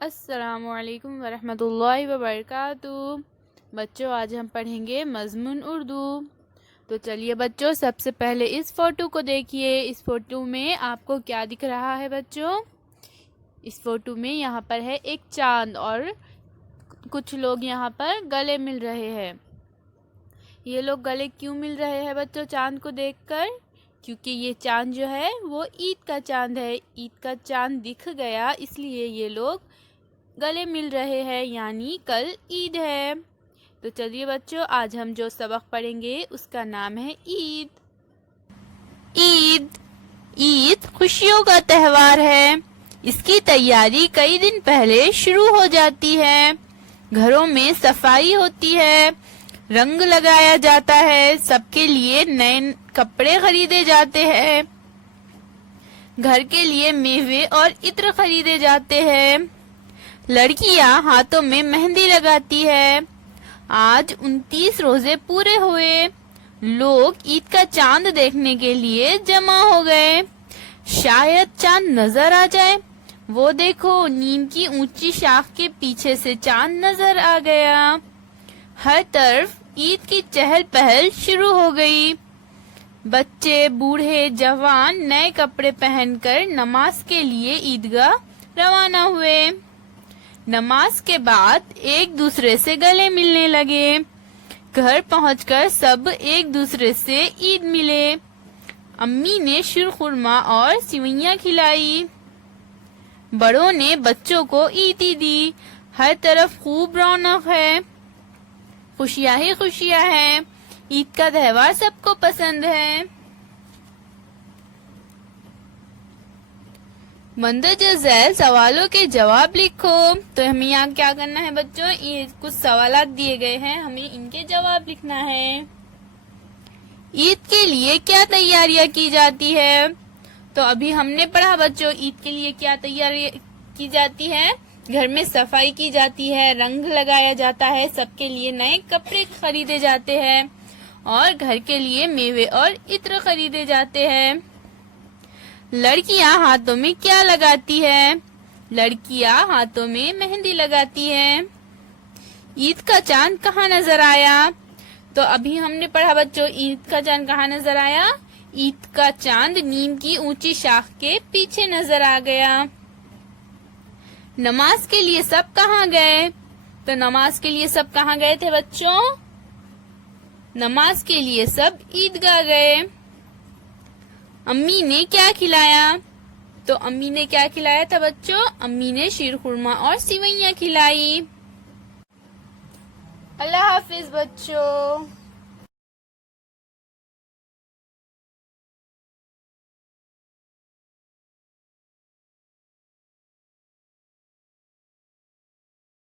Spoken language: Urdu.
السلام علیکم ورحمۃ اللہ وبرکاتہ۔ بچوں آج ہم پڑھیں گے مضمون اردو۔ تو چلیے بچوں، سب سے پہلے اس فوٹو کو دیکھیے۔ اس فوٹو میں آپ کو کیا دکھ رہا ہے بچوں؟ اس فوٹو میں یہاں پر ہے ایک چاند اور کچھ لوگ یہاں پر گلے مل رہے ہیں۔ یہ لوگ گلے کیوں مل رہے ہیں بچوں چاند کو دیکھ کر؟ کیونکہ یہ چاند جو ہے وہ عید کا چاند ہے۔ عید کا چاند دکھ گیا، اس لیے یہ لوگ گلے مل رہے ہیں، یعنی کل عید ہے۔ تو چلیے بچوں، آج ہم جو سبق پڑھیں گے اس کا نام ہے عید۔ عید عید خوشیوں کا تہوار ہے۔ اس کی تیاری کئی دن پہلے شروع ہو جاتی ہے۔ گھروں میں صفائی ہوتی ہے، رنگ لگایا جاتا ہے، سب کے لیے نئے کپڑے خریدے جاتے ہیں، گھر کے لیے میوے اور عطر خریدے جاتے ہیں۔ لڑکیاں ہاتھوں میں مہندی لگاتی ہے۔ آج 29 روزے پورے ہوئے۔ لوگ عید کا چاند دیکھنے کے لیے جمع ہو گئے۔ شاید چاند نظر آ جائے۔ وہ دیکھو، نیم کی اونچی شاخ کے پیچھے سے چاند نظر آ گیا۔ ہر طرف عید کی چہل پہل شروع ہو گئی۔ بچے، بوڑھے، جوان نئے کپڑے پہن کر نماز کے لیے عیدگاہ روانہ ہوئے۔ نماز کے بعد ایک دوسرے سے گلے ملنے لگے۔ گھر پہنچ کر سب ایک دوسرے سے عید ملے۔ امی نے شیر خورما اور سوئیاں کھلائی۔ بڑوں نے بچوں کو عیدی دی۔ ہر طرف خوب رونق ہے، خوشیاں ہی خوشیاں ہیں۔ عید کا تہوار سب کو پسند ہے۔ مندرجہ ذیل سوالوں کے جواب لکھو۔ تو ہمیں یہاں کیا کرنا ہے بچوں؟ یہ کچھ سوالات دیے گئے ہیں، ہمیں ان کے جواب لکھنا ہے۔ عید کے لیے کیا تیاریاں کی جاتی ہے؟ تو ابھی ہم نے پڑھا بچوں، عید کے لیے کیا تیاری کی جاتی ہے؟ گھر میں صفائی کی جاتی ہے، رنگ لگایا جاتا ہے، سب کے لیے نئے کپڑے خریدے جاتے ہیں اور گھر کے لیے میوے اور عطر خریدے جاتے ہیں۔ لڑکیاں ہاتھوں میں کیا لگاتی ہے؟ لڑکیاں ہاتھوں میں مہندی لگاتی ہے۔ عید کا چاند کہاں نظر آیا؟ تو ابھی ہم نے پڑھا بچوں، عید کا چاند کہاں نظر آیا؟ عید کا چاند نیم کی اونچی شاخ کے پیچھے نظر آ گیا۔ نماز کے لیے سب کہاں گئے؟ تو نماز کے لیے سب کہاں گئے تھے بچوں؟ نماز کے لیے سب عیدگاہ گئے۔ امی نے کیا کھلایا؟ تو امی نے کیا کھلایا تھا بچوں؟ امی نے شیر خورما اور سوئیاں کھلائی۔ اللہ حافظ بچوں۔